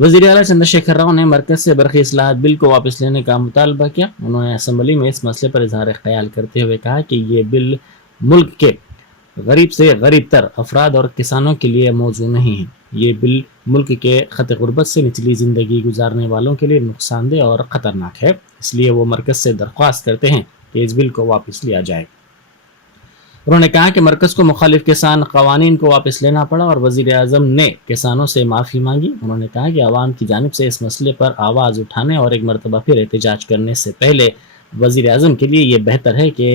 वज़ीर आला चंद्रशेखर राव ने मरकज़ से बरक़ी इस्लाहात बिल को वापस लेने का मुतालबा किया। उन्होंने असम्बली में इस मसले पर इज़हार ख़याल करते हुए कहा कि ये बिल मुल्क के गरीब से गरीब तर अफराद और किसानों के लिए मौजू नहीं है। ये बिल मुल्क के ख़त गुर्बत से निचली ज़िंदगी गुजारने वालों के लिए नुकसानदेह और ख़तरनाक है, इसलिए वो मरकज़ से दरख्वास्त करते हैं कि इस बिल को वापस लिया जाए। उन्होंने कहा कि मरकज़ को मुखालिफ किसान क़वानीन को वापस लेना पड़ा और वज़ीर आज़म ने किसानों से माफ़ी मांगी। उन्होंने कहा कि आवाम की जानिब से इस मसले पर आवाज़ उठाने और एक मरतबा फिर एहतजाज करने से पहले वज़ीर आज़म के लिए ये बेहतर है कि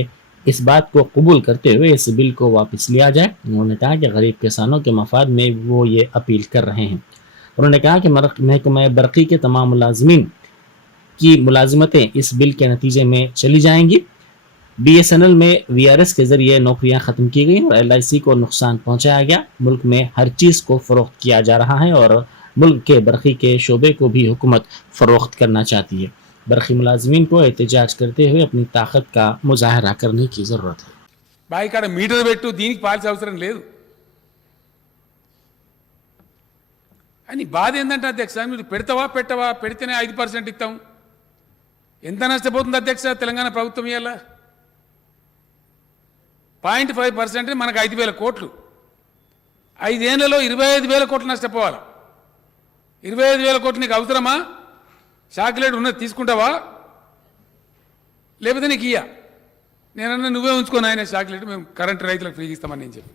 इस बात को कबूल करते हुए इस बिल को वापस लिया जाए। उन्होंने कहा कि गरीब किसानों के मफाद में वो ये अपील कर रहे हैं। उन्होंने कहा कि महकमा बरक़ी के तमाम मुलाज़मीन की मुलाजमतें इस बिल के नतीजे में चली जाएंगी। BSNL में VRS के जरिए नौकरियां खत्म की गई और LIC को नुकसान पहुंचाया गया। मुल्क में हर चीज़ को फ़रोख्त किया जा रहा है और मुल्क के बरक़ी के शोबे को भी हुकूमत फ़रोख्त करना चाहती है। बरक़ी मुलाजमीन को एहतजाज करते हुए अपनी ताकत का मुजाहरा करने की ज़रूरत है। బాయ్ కాడ మీటర్ పెట్టు, దీనికి పాల్సిన అవసరం లేదు అని బాధ ఏంటంటే అధ్యక్ష, మీరు పెడతావా పెట్టవా, పెడితేనే 5% ఇస్తాం. ఎంత నష్టపోతుంది అధ్యక్ష తెలంగాణ ప్రభుత్వం? ఇవాళ 0.5% మనకు 5,000 కోట్లు, 5 ఏళ్లలో 25,000 కోట్లు నష్టపోవాలి. 25,000 కోట్లు నీకు అవసరమా? చాక్లెట్ ఉన్నది తీసుకుంటావా, లేకపోతే నీకు ఇయ్యా? నేనన్నా నువ్వే ఉంచుకొని ఆయన చాక్లెట్, మేము కరెంట్ రైతులకు ఫ్రీగా ఇస్తామని నేను చెప్పి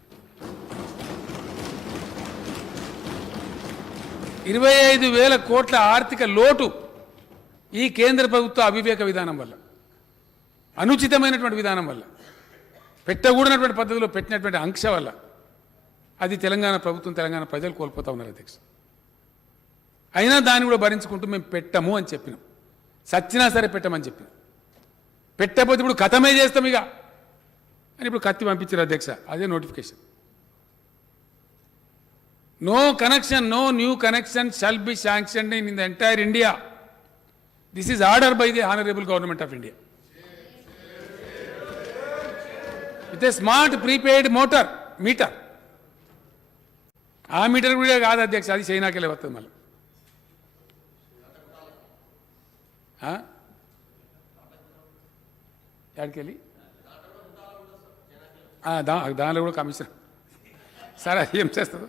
25,000 కోట్ల ఆర్థిక లోటు ఈ కేంద్ర ప్రభుత్వ అవివేక విధానం వల్ల, అనుచితమైనటువంటి విధానం వల్ల, పెట్టకూడనటువంటి పద్ధతిలో పెట్టినటువంటి ఆంక్ష వల్ల అది తెలంగాణ ప్రభుత్వం, తెలంగాణ ప్రజలు కోల్పోతా ఉన్నారు అధ్యక్ష. అయినా దాన్ని కూడా భరించుకుంటూ మేము పెట్టము అని చెప్పినాం. సచ్చినా సరే పెట్టమని చెప్పినాం. పెట్టకపోతే ఇప్పుడు ఖతమే చేస్తాం ఇక అని ఇప్పుడు కత్తి పంపించారు అధ్యక్ష. అదే notification. No connection, no new connection shall be sanctioned in the entire India. This is order by the honourable government of India with a smart prepaid meter. ఆ మీటర్ కూడా కాదు అధ్యక్ష, అది చైనాకెళ్ళి వస్తుంది మళ్ళీ. ఎక్కడికెళ్ళి దానిలో కూడా కమిషన్ సార్, అది ఏం చేస్తుంది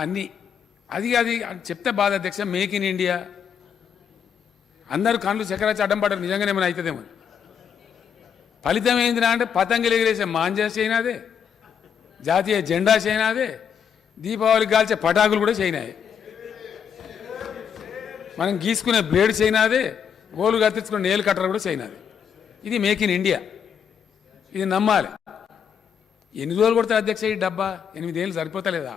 అన్నీ అది అది చెప్తే బాధ అధ్యక్ష. మేక్ ఇన్ ఇండియా అందరూ కళ్ళు చక్రాచి అడ్డం పడ్డారు, నిజంగానే ఏమైనా అవుతుందేమో. ఫలితం ఏందిరా అంటే పతంగులు ఎగిరేసే మాంజా చైనాదే, జాతీయ జెండా చైనాదే, దీపావళికి కాల్చే పటాకులు కూడా చైనాయే, మనం గీసుకునే బ్లేడ్ చైనాదే, గోలు కత్తించుకునే నేలు కట్టరు కూడా చైనాదే. ఇది మేక్ ఇన్ ఇండియా, ఇది నమ్మాలి. ఎన్ని రోజులు కొడతారు అధ్యక్ష ఈ డబ్బా? 8 ఏళ్ళు సరిపోతలేదా?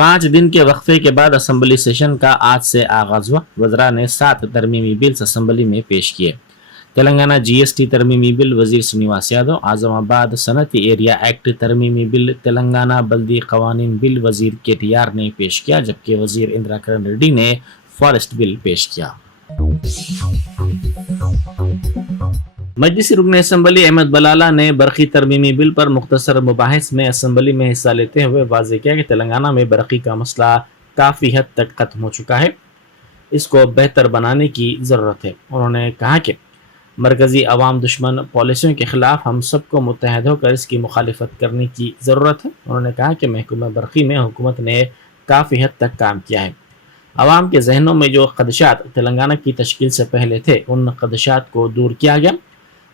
5 दिन के वक्फे के बाद असम्बली सेशन का आज से आगाज हुआ। वज़रा ने 7 तरमीमी बिल्स असम्बली में पेश किए। तेलंगाना GST तरमीमी बिल वज़ीर श्रीनिवास यादव, आज़माबाद सनती एरिया एक्ट तरमीमी बिल, तेलंगाना बल्दी कवानीन बिल वज़ीर KTR ने पेश किया, जबकि वज़ीर इंदिरा किरण रेड्डी ने फॉरेस्ट बिल पेश किया। मजलिसी रुकन असम्बली अहमद बलाला ने बरक़ी तरमीमी बिल पर मुख्तसर मुबाहिस में असम्बली में हिस्सा लेते हुए वाज़ेह किया कि तेलंगाना में बरक़ी का मसला काफ़ी हद तक ख़त्म हो चुका है, इसको बेहतर बनाने की ज़रूरत है। उन्होंने कहा कि मरकज़ी अवाम दुश्मन पॉलिसियों के ख़िलाफ़ हम सबको मुत्तहद होकर इसकी मुखालिफत करने की ज़रूरत है। उन्होंने कहा कि महकमा बरक़ी में हुकूमत ने काफ़ी हद तक काम किया है। आवाम के जहनों में जो ख़दशात तेलंगाना की तश्कील से पहले थे, उन ख़दशात को दूर किया गया।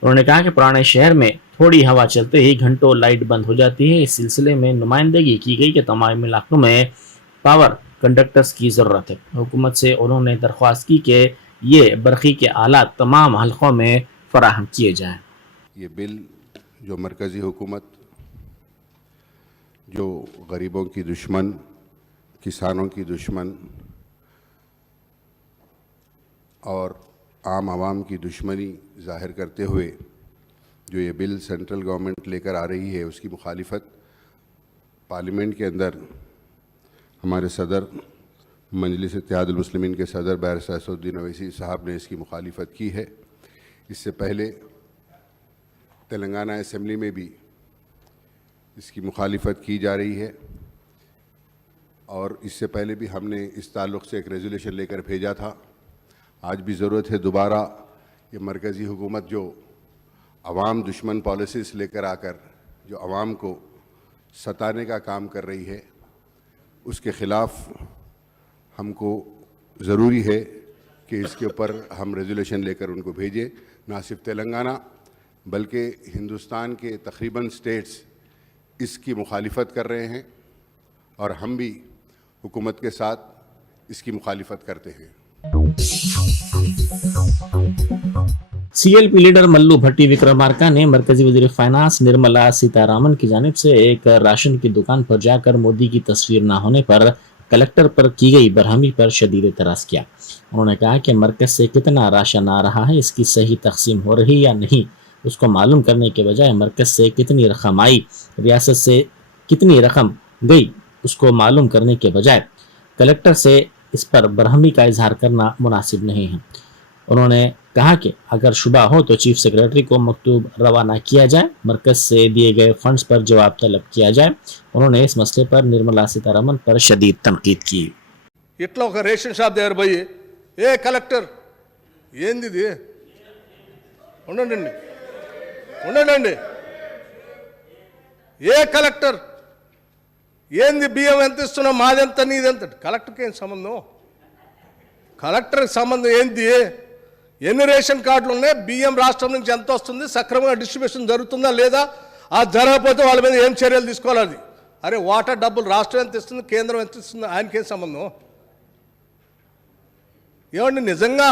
उन्होंने कहा कि पुराने शहर में थोड़ी हवा चलते ही घंटों लाइट बंद हो जाती है। इस सिलसिले में नुमाइंदगी की गई कि तमाम इलाकों में पावर कंडक्टर्स की ज़रूरत है। हुकूमत से उन्होंने दरख्वास्त की कि ये बरक़ी के आलात तमाम हलकों में फराहम किए जाएँ। ये बिल जो मरकज़ी हुकूमत, जो गरीबों की दुश्मन, किसानों की दुश्मन और आम आवाम की दुश्मनी ज़ाहिर करते हुए जो ये बिल सेंट्रल गवर्नमेंट लेकर आ रही है, उसकी मुखालिफत पार्लियामेंट के अंदर हमारे सदर मजलिस इत्तेहादुल मुस्लिमीन के सदर बैरिस्टर असदुद्दीन ओवैसी साहब ने इसकी मुखालिफत की है। इससे पहले तेलंगाना असेंबली में भी اس کی مخالفت کی جا رہی ہے اور اس سے پہلے بھی ہم نے اس تعلق سے ایک ریزولوشن لے کر بھیجا تھا. آج بھی ضرورت ہے دوبارہ یہ مرکزی حکومت جو عوام دشمن پالیسیز لے کر آ کر جو عوام کو ستانے کا کام کر رہی ہے اس کے خلاف ہم کو ضروری ہے کہ اس کے اوپر ہم ریزولوشن لے کر ان کو بھیجیں. نہ صرف تلنگانہ بلکہ ہندوستان کے تقریباً سٹیٹس اس کی مخالفت کر رہے ہیں اور ہم بھی حکومت کے ساتھ اس کی مخالفت کرتے ہیں. سی ایل پی لیڈر ملو بھٹی وکرمارکا نے مرکزی وزیر فائنانس نرملا سیتارامن کی جانب سے ایک راشن کی دکان پر جا کر مودی کی تصویر نہ ہونے پر کلکٹر پر کی گئی برہمی پر شدید اعتراض کیا. انہوں نے کہا کہ مرکز سے کتنا راشن آ رہا ہے، اس کی صحیح تقسیم ہو رہی یا نہیں، اس کو معلوم کرنے کے بجائے مرکز سے کتنی رقم آئی، ریاست سے کتنی رقم گئی، اس کو معلوم کرنے کے بجائے کلکٹر سے اس پر برہمی کا اظہار کرنا مناسب نہیں ہے. انہوں نے کہا کہ اگر شبہ ہو تو چیف سیکریٹری کو مکتوب روانہ کیا جائے، مرکز سے دیے گئے فنڈز پر جواب طلب کیا جائے. انہوں نے اس مسئلے پر نرملا سیتارامن پر شدید تنقید کی. ఇట్లా ఒక రేషన్ షాప్ దగ్గర పోయి ఏ కలెక్టర్ ఏంది ఇది ఉండండి ఏ కలెక్టర్ ఏంది బియ్యం ఎంత ఇస్తున్నావు మాదెంత నీదెంత కలెక్టర్కి ఏం సంబంధం కలెక్టర్కి సంబంధం ఏంది ఎన్ని రేషన్ కార్డులు ఉన్నాయి బియ్యం రాష్ట్రం నుంచి ఎంత వస్తుంది సక్రమంగా డిస్ట్రిబ్యూషన్ జరుగుతుందా లేదా అది జరగకపోతే వాళ్ళ మీద ఏం చర్యలు తీసుకోవాలి అది అరే వాటర్ డబ్బులు రాష్ట్రం ఎంత ఇస్తుంది కేంద్రం ఎంత ఇస్తుంది ఆయనకేం సంబంధం ఏమండి నిజంగా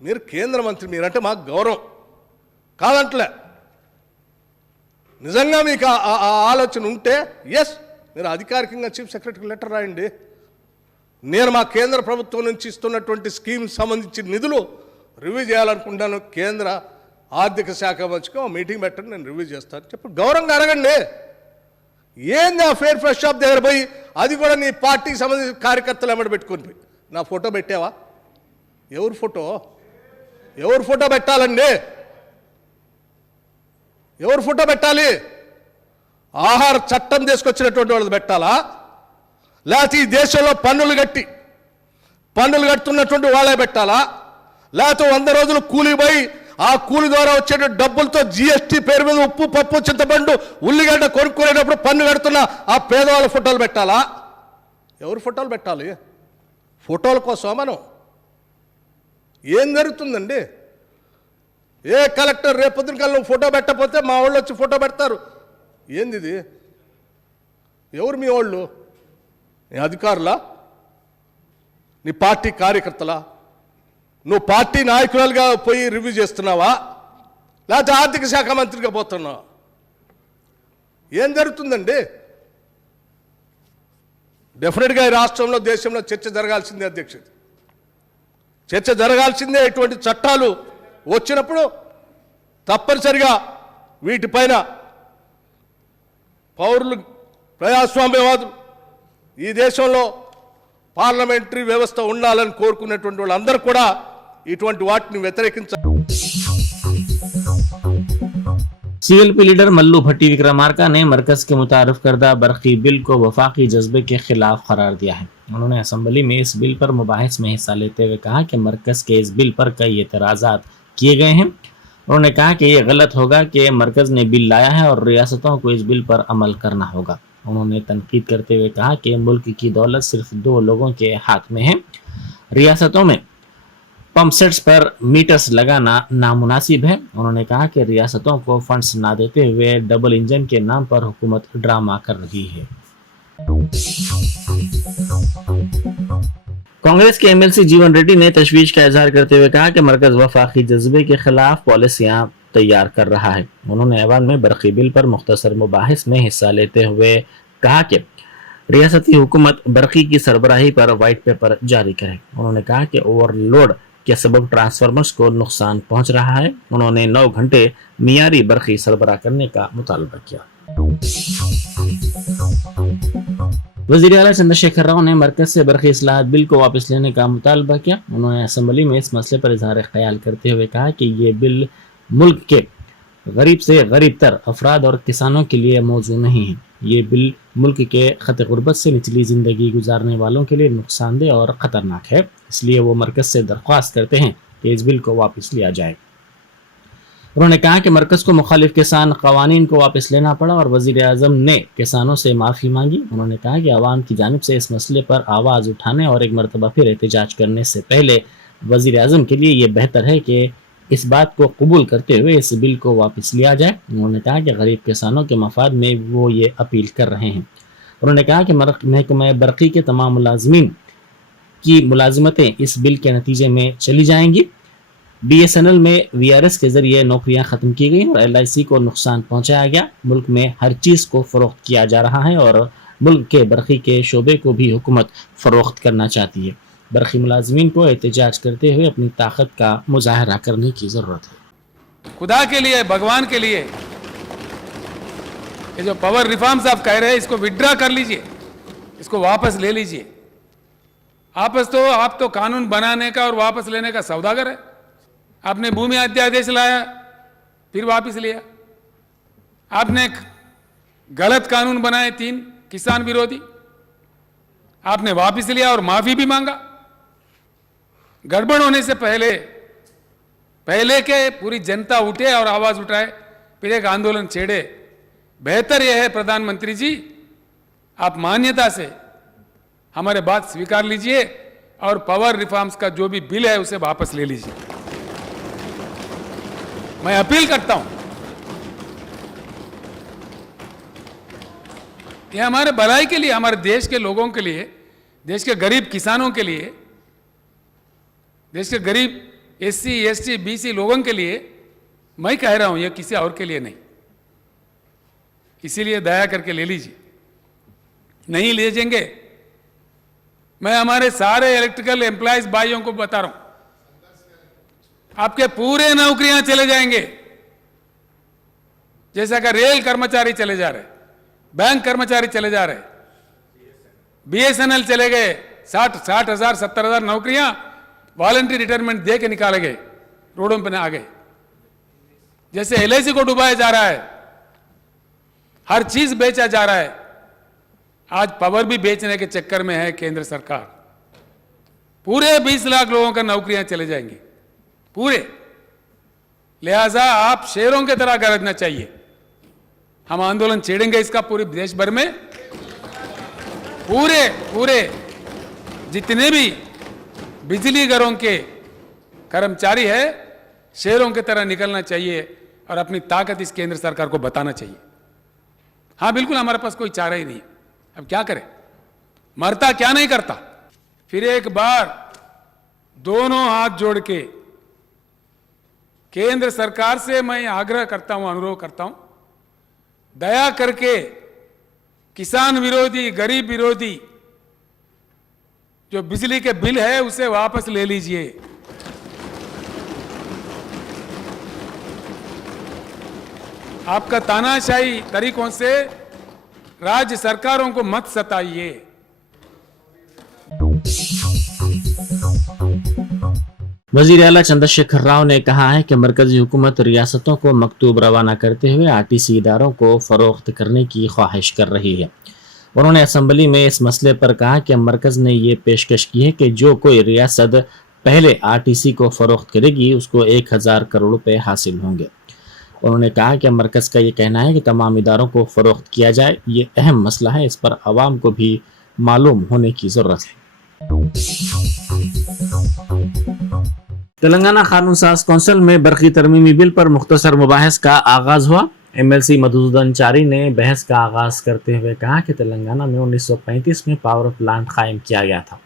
మీరు కేంద్ర మంత్రి మీరంటే మాకు గౌరవం కాదంటలే నిజంగా మీకు ఆ ఆలోచన ఉంటే ఎస్ మీరు అధికారికంగా చీఫ్ సెక్రటరీకి లెటర్ రాయండి నేను మా కేంద్ర ప్రభుత్వం నుంచి ఇస్తున్నటువంటి స్కీమ్స్ సంబంధించిన నిధులు రివ్యూ చేయాలనుకుంటాను కేంద్ర ఆర్థిక శాఖ మంచిగా మీటింగ్ పెట్టండి నేను రివ్యూ చేస్తాను చెప్పి గౌరవంగా అడగండి ఏంది ఆ ఫేర్ ఫ్రెష్ షాప్ దగ్గర పోయి అది కూడా నీ పార్టీకి సంబంధించిన కార్యకర్తలు ఎమ్మడి పెట్టుకొని పోయి నా ఫోటో పెట్టావా ఎవరు ఫోటో పెట్టాలండి ఎవరు ఫోటో పెట్టాలి ఆహార చట్టం తీసుకొచ్చినటువంటి వాళ్ళది పెట్టాలా లేకపోతే ఈ దేశంలో పన్నులు కడుతున్నటువంటి వాళ్ళే పెట్టాలా లేకపోతే 100 రోజులు కూలి పోయి ఆ కూలి ద్వారా వచ్చే డబ్బులతో జిఎస్టీ పేరు మీద ఉప్పు పప్పు చింతపండు ఉల్లిగడ్డ కొనుక్కునేటప్పుడు పన్ను కడుతున్న ఆ పేదవాళ్ళ ఫోటోలు పెట్టాలా ఎవరు ఫోటోలు పెట్టాలి ఫోటోల కోసం మనం ఏం జరుగుతుందండి ఏ కలెక్టర్ రేపొద్దున కల్లా ఫోటో పెట్టకపోతే మా వాళ్ళు వచ్చి ఫోటో పెడతారు ఏంది ఇది ఎవరు మీ వాళ్ళు నీ అధికారులా నీ పార్టీ కార్యకర్తలా నువ్వు పార్టీ నాయకురాలుగా పోయి రివ్యూ చేస్తున్నావా లేకపోతే ఆర్థిక శాఖ మంత్రిగా పోతున్నావా ఏం జరుగుతుందండి డెఫినెట్గా ఈ రాష్ట్రంలో దేశంలో చర్చ జరగాల్సిందే అధ్యక్షుడు చర్చ జరగాల్సిందే ఇటువంటి చట్టాలు వచ్చినప్పుడు తప్పనిసరిగా వీటిపైన పౌరులు ప్రజాస్వామ్యవాదులు ఈ దేశంలో పార్లమెంటరీ వ్యవస్థ ఉండాలని కోరుకునేటువంటి వాళ్ళందరూ కూడా ఇటువంటి వాటిని వ్యతిరేకించాలి. सीएलपी लीडर मल्लू भट्टी विक्रमार्का ने मरकज के मुतारफ करदा बरकी बिल को वफाकी जज्बे के खिलाफ करार दिया है. उन्होंने असम्बली में इस बिल पर मुबाहिस में हिस्सा लेते हुए कहा कि मरकज के इस बिल पर कई एतराज़ात किए गए हैं. उन्होंने कहा कि ये गलत होगा कि मरकज ने बिल लाया है और रियासतों को इस बिल पर अमल करना होगा. उन्होंने तनकीद करते हुए कहा कि मुल्क की दौलत सिर्फ 2 लोगों के हाथ में है. रियासतों में पंप सेट्स पर मीटर्स लगाना नामुनासिब है. उन्होंने कहा कि रियासतों को फंड्स ना देते हुए डबल इंजन के नाम पर हुकूमत ड्रामा कर रही है. कांग्रेस के एमएलसी जीवन रेड्डी ने तशवीश का इजहार करते हुए कहा कि मरकज वफाकी जज्बे के खिलाफ पॉलिसियां तैयार कर रहा है. उन्होंने ऐवान में बरकी बिल पर मुख्तसर मुबाहिस में हिस्सा लेते हुए कहा कि रियासती हुकूमत बरकी की सरबराही पर वाइट पेपर जारी करे. उन्होंने कहा कि ओवरलोड के सबब ट्रांसफार्मर्स को नुकसान पहुंच रहा है. उन्होंने 9 घंटे मियारी बरकी सरबराह करने का मुतालबा किया. वज़ीर आला चंद्रशेखर राव ने मरकज से बरकी इस्लाहात बिल को वापस लेने का मुतालबा किया. उन्होंने असम्बली में इस मसले पर इजहार ख्याल करते हुए कहा कि ये बिल मुल्क के गरीब से गरीब तर अफराद और किसानों के लिए मौजू नहीं है। ये बिल मुल्क के खत गुर्बत से निचली ज़िंदगी गुजारने वालों के लिए नुकसानदेह और ख़तरनाक है, इसलिए वो मरकज़ से दरख्वास्त करते हैं कि इस बिल को वापस लिया जाए। उन्होंने कहा कि मरकज़ को मुखालिफ किसान कवानीन को वापस लेना पड़ा और वज़ीर आज़म ने किसानों से माफ़ी मांगी। उन्होंने कहा कि आवाम की जानिब से इस मसले पर आवाज़ उठाने और एक मरतबा फिर एहतजाज करने से पहले वज़ीर आज़म के लिए ये बेहतर है कि इस बात को कबूल करते हुए इस बिल को वापस लिया जाए। उन्होंने कहा कि गरीब किसानों के मफाद में वो ये अपील कर रहे हैं। उन्होंने कहा कि महकमा बरक़ी के तमाम मुलाजमीन की मुलाजमतें इस बिल के नतीजे में चली जाएंगी। BSNL में VRS के ज़रिए नौकरियां ख़त्म की गई और LIC को नुकसान पहुंचाया गया। मुल्क में हर चीज़ को फ़रोख्त किया जा रहा है और मुल्क के बरक़ी के शोबे को भी हुकूमत फ़रोख्त करना चाहती है। बरक़ी मुलाजमीन को एहतजाज करते हुए अपनी ताकत का मुजाहरा करने की ज़रूरत है। खुदा के लिए, भगवान के लिए, ये जो पावर रिफॉर्म्स आप कह रहे हैं इसको विड्रा कर लीजिए, इसको वापस ले लीजिए। आप तो कानून बनाने का और वापस लेने का सौदागर है। आपने भूमि अध्यादेश लाया, फिर वापस लिया। आपने गलत कानून बनाए 3 किसान विरोधी, आपने वापस लिया और माफी भी मांगा। गड़बड़ होने से पहले के पूरी जनता उठे और आवाज उठाए, फिर एक आंदोलन छेड़े। बेहतर यह है प्रधानमंत्री जी, आप मान्यता से हमारे बात स्वीकार लीजिए और पावर रिफॉर्म्स का जो भी बिल है उसे वापस ले लीजिए। मैं अपील करता हूं, यह हमारे भलाई के लिए, हमारे देश के लोगों के लिए, देश के गरीब किसानों के लिए, देश के गरीब SC, ST, BC लोगों के लिए मैं कह रहा हूं, यह किसी और के लिए नहीं। इसीलिए दया करके ले लीजिए। नहीं ले जाएंगे, मैं हमारे सारे इलेक्ट्रिकल एम्प्लॉयज भाइयों को बता रहा हूं, आपके पूरे नौकरियां चले जाएंगे। जैसा कि रेल कर्मचारी चले जा रहे, बैंक कर्मचारी चले जा रहे, BSNL चले गए। 60,000 70,000 नौकरियां वॉलंटरी रिटायरमेंट दे के निकाले गए, रोडों पर आ गए। जैसे LIC को डुबाया जा रहा है, हर चीज बेचा जा रहा है। आज पावर भी बेचने के चक्कर में है केंद्र सरकार। पूरे 20 लाख लोगों का नौकरियां चले जाएंगी पूरे। लिहाजा आप शेरों की तरह गरजना चाहिए। हम आंदोलन छेड़ेंगे इसका पूरे देश भर में। पूरे जितने भी बिजली घरों के कर्मचारी है, शेरों की तरह निकलना चाहिए और अपनी ताकत इस केंद्र सरकार को बताना चाहिए। हाँ बिल्कुल, हमारे पास कोई चारा ही नहीं। अब क्या करें, मरता क्या नहीं करता। फिर एक बार दोनों हाथ जोड़ के केंद्र सरकार से मैं आग्रह करता हूं, अनुरोध करता हूं, दया करके किसान विरोधी, गरीब विरोधी जो बिजली के बिल है उसे वापस ले लीजिए। आपका तानाशाही तरीकों से राज्य सरकारों को मत सताइए। वजीर आला चंद्रशेखर राव ने कहा है कि मरकजी हुकूमत रियासतों को मकतूब रवाना करते हुए RTC इदारों को फरोख्त करने की ख्वाहिश कर रही है। उन्होंने असम्बली में इस मसले पर कहा कि मरकज ने ये पेशकश की है कि जो कोई रियासत पहले RTC को फरोख्त करेगी उसको 1000 करोड़ रुपए हासिल होंगे। उन्होंने कहा कि मरकज का ये कहना है कि तमाम इदारों को फरोख्त किया जाए, ये अहम मसला है, इस पर आवाम को भी मालूम होने की ज़रूरत है। तेलंगाना कानून साज कौंसिल में बरक़ी तरमीमी बिल पर मुख्तसर मुबाहिस का आगाज़ हुआ। MLC मधुसूदन चारी ने बहस का आगाज़ करते हुए कहा कि तेलंगाना में 1935 में पावर प्लांट कायम किया गया था।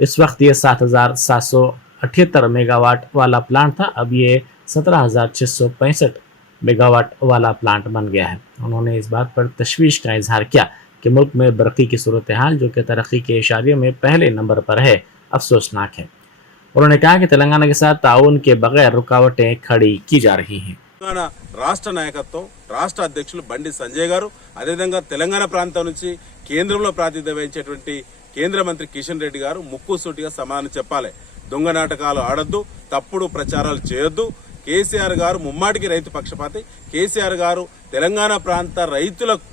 इस वक्त ये 7,778 मेगावाट वाला प्लांट था, अब ये 17,665 मेगावाट वाला प्लांट बन गया है। उन्होंने इस बात पर तशवीश का इजहार किया कि मुल्क में बरक़ी की सूरत हाल, जो कि तरक्की के इशारे में पहले नंबर पर है, अफसोसनाक है। उन्होंने कहा कि तेलंगाना के साथ ताउन के बगैर रुकावटें खड़ी की जा रही हैं। రాష్ట్ర నాయకత్వం, రాష్ట్ర అధ్యక్షులు బండి సంజయ్ గారు, అదేవిధంగా తెలంగాణ ప్రాంతం నుంచి కేంద్రంలో ప్రాతినిధ్యం వహించేటువంటి కేంద్ర మంత్రి కిషన్ రెడ్డి గారు ముక్కుసూటిగా సమాధానం చెప్పాలి. దొంగ నాటకాలు ఆడొద్దు, తప్పుడు ప్రచారాలు చేయొద్దు. కేసీఆర్ గారు ముమ్మాటికి రైతు పక్షపాతి. కేసీఆర్ గారు తెలంగాణ ప్రాంత రైతులకు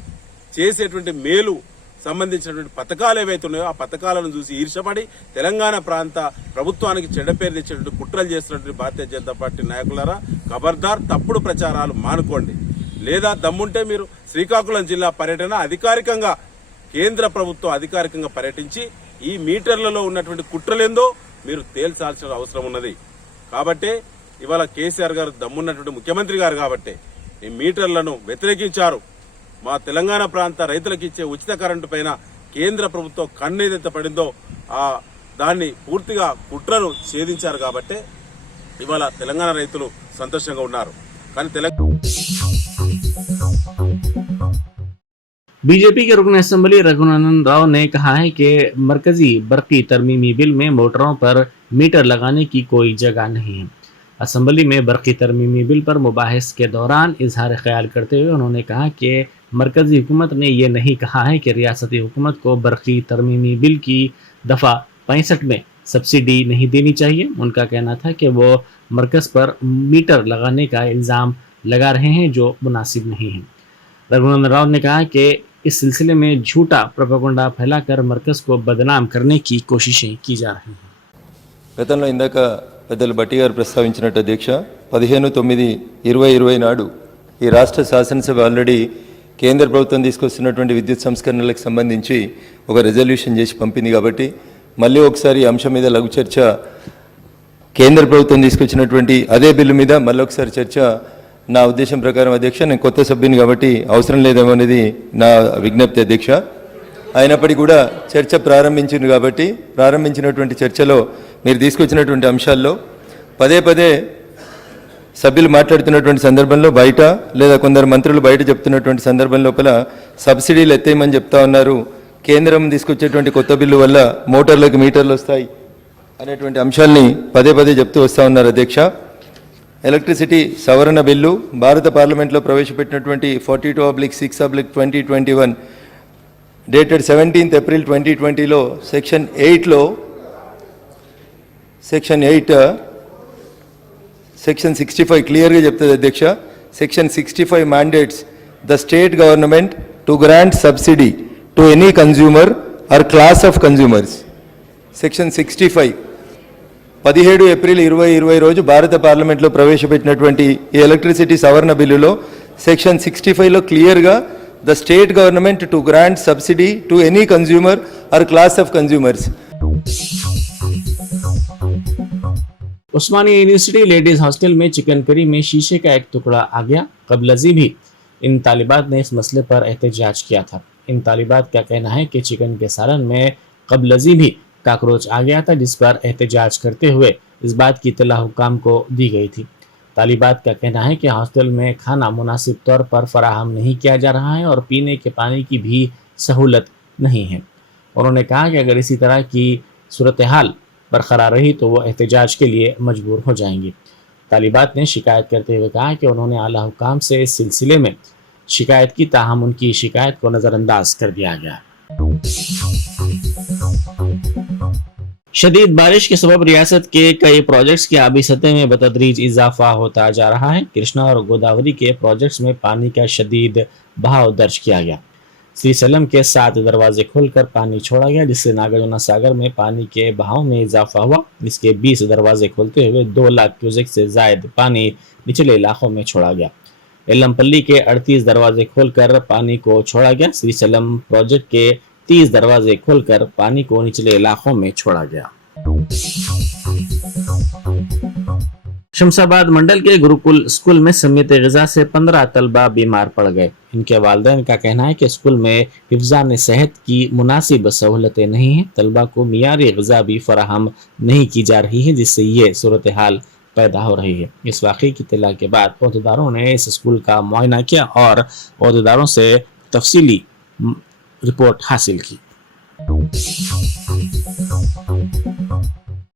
చేసేటువంటి మేలు సంబంధించినటువంటి పథకాలు ఏవైతే ఉన్నాయో ఆ పథకాలను చూసి ఈర్షపడి తెలంగాణ ప్రాంత ప్రభుత్వానికి చెడ్డ పేరు తెచ్చేటువంటి కుట్రలు చేస్తున్నటువంటి భారతీయ జనతా పార్టీ నాయకులారా, ఖబర్దార్, తప్పుడు ప్రచారాలు మానుకోండి. లేదా దమ్ముంటే మీరు శ్రీకాకుళం జిల్లా పర్యటన అధికారికంగా కేంద్ర ప్రభుత్వం అధికారికంగా పర్యటించి ఈ మీటర్లలో ఉన్నటువంటి కుట్రలేందో మీరు తేల్చాల్సిన అవసరం ఉన్నది. కాబట్టే ఇవాళ కేసీఆర్ గారు దమ్మున్నటువంటి ముఖ్యమంత్రి గారు కాబట్టే ఈ మీటర్లను వ్యతిరేకించారు. మా తెలంగాణ ప్రాంత రైతులకు ఇచ్చే ఉచిత కరెంటు పైన కేంద్ర ప్రభుత్వం కన్నేదైతే పడిందో దాన్ని పూర్తిగా కుట్రను ఛేదించారు కాబట్టే ఇవాళ తెలంగాణ రైతులు సంతోషంగా ఉన్నారు. కానీ बीजेपी के रुकन असेंबली रघुनंदन राव ने कहा है कि मरकजी बरकी तरमीमी बिल में मोटरों पर मीटर लगाने की कोई जगह नहीं है। असेंबली में बरकी तरमीमी बिल पर मुबाहिस के दौरान इजहार ख्याल करते हुए उन्होंने कहा कि मरकजी हुकूमत ने ये नहीं कहा है कि रियासती हुकूमत को बरकी तरमीमी बिल की दफ़ा 65 में सब्सिडी नहीं देनी चाहिए। उनका कहना था कि वो मरकज़ पर मीटर लगाने का इल्ज़ाम लगा रहे हैं जो मुनासिब नहीं है। रघुनंदन राव ने कहा कि इस सिलसिले में झूठा प्रोपेगेंडा फैलाकर मरकज़ को बदनाम करने की कोशिशें की जा रही हैं। గతంలో ఇందాక పెద్దలు బట్టి గారు ప్రస్తావించినట్టు అధ్యక్ష 15/9/2020 నాడు ఈ రాష్ట్ర శాసనసభ ఆల్రెడీ కేంద్ర ప్రభుత్వం తీసుకొస్తున్నటువంటి విద్యుత్ సంస్కరణలకు సంబంధించి ఒక రెజల్యూషన్ చేసి పంపింది. కాబట్టి మళ్ళీ ఒకసారి అంశం మీద లఘు చర్చ, కేంద్ర ప్రభుత్వం తీసుకొచ్చినటువంటి అదే బిల్లు మీద మళ్ళీ ఒకసారి చర్చ నా ఉద్దేశం ప్రకారం అధ్యక్ష, నేను కొత్త సభ్యుని కాబట్టి అవసరం లేదేమో అనేది నా విజ్ఞప్తి అధ్యక్ష. అయినప్పటికీ కూడా చర్చ ప్రారంభించింది కాబట్టి ప్రారంభించినటువంటి చర్చలో మీరు తీసుకొచ్చినటువంటి అంశాల్లో పదే పదే సభ్యులు మాట్లాడుతున్నటువంటి సందర్భంలో బయట లేదా కొందరు మంత్రులు బయట చెప్తున్నటువంటి సందర్భం లోపల సబ్సిడీలు ఎత్తేయమని చెప్తా ఉన్నారు, కేంద్రం తీసుకొచ్చేటువంటి కొత్త బిల్లు వల్ల మోటార్లకు మీటర్లు వస్తాయి అనేటువంటి అంశాల్ని పదే పదే చెప్తూ వస్తూ ఉన్నారు అధ్యక్ష. ఎలక్ట్రిసిటీ సవరణ బిల్లు భారత పార్లమెంట్లో ప్రవేశపెట్టినటువంటి 42/6/2021 డేటెడ్ 17th April 2020లో సెక్షన్ 8 సెక్షన్ 65 క్లియర్గా చెప్తుంది అధ్యక్ష. Section 65 mandates the state government to grant subsidy to any consumer or class of consumers. Section 65 17 April 2020 రోజు భారత పార్లమెంట్లో ప్రవేశపెట్టినటువంటి ఈ ఎలక్ట్రిసిటీ సవరణ బిల్లులో సెక్షన్ 65లో క్లియర్గా the state government to grant subsidy to any consumer or class of consumers. Osmania university ladies hostel में चिकन करी में शीशे का एक टुकड़ा आ गया। कबलजी भी इन तालिबात ने इस मसले पर एहतजाज किया था। इन तालिबात का कहना है कि चिकन के सालन में कबलजी भी काकरोच आ गया था, जिस पर एहतजाज करते हुए इस बात की इत्तला हुक्काम को दी गई थी। तालिबात का कहना है कि हॉस्टल में खाना मुनासिब तौर पर फराहम नहीं किया जा रहा है और पीने के पानी की भी सहूलत नहीं है। उन्होंने कहा कि अगर इसी तरह की सूरत हाल बरकरार रही तो वो एहतजाज के लिए मजबूर हो जाएंगी। तालिबात ने शिकायत करते हुए कहा कि उन्होंने आला हुकाम से इस सिलसिले में शिकायत की, ताहम उनकी शिकायत को नज़रअंदाज कर दिया गया। शदीद बारिश के सबब रियासत के कई प्रोजेक्ट्स की आबी सतह में बतदरीज इजाफा होता जा रहा है। कृष्णा और गोदावरी के प्रोजेक्ट्स में पानी का शदीद बहाव दर्ज किया गया। श्रीशैलम के 7 दरवाजे खोलकर पानी छोड़ा गया, जिससे नागार्जुना सागर में पानी के बहाव में इजाफा हुआ। इसके 20 दरवाजे खोलते हुए 2 लाख क्यूसेक से जायद पानी निचले इलाकों में छोड़ा गया। एलमपल्ली के 38 दरवाजे खोलकर पानी को छोड़ा गया। श्रीशैलम प्रोजेक्ट के 30 दरवाजे खोलकर पानी को निचले इलाकों में छोड़ा गया। शमशाबाद मंडल के गुरुकुल स्कूल में समियत ग़िज़ा से 15 तलबा बीमार पड़ गए। इनके वालिदैन का कहना है कि स्कूल में हिफ्ज़ान सेहत की मुनासिब सहूलतें नहीं हैं। तलबा को मियारी ग़िज़ा भी फराहम नहीं की जा रही है, जिससे ये सूरत हाल पैदा हो रही है। इस वाक़े की इत्तला के बाद अहदेदारों ने इस स्कूल का मुआयना किया और अहदेदारों से तफसीली रिपोर्ट हासिल की।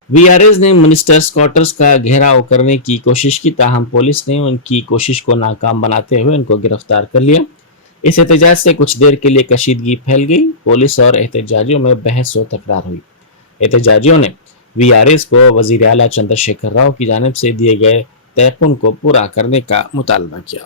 वीआरएस ने मिनिस्टर्स क्वार्टर्स का घेराव करने की कोशिश की, ताहम पुलिस ने उनकी कोशिश को नाकाम बनाते हुए उनको गिरफ्तार कर लिया। इस एहतजाज से कुछ देर के लिए कशीदगी फैल गई। पुलिस और एहतजाजियों में बहस व तकरार हुई। एहतजाजियों ने वीआरएस को वजीर आला चंद्रशेखर राव की जानिब से दिए गए तयकुन को पूरा करने का मुतालबा किया।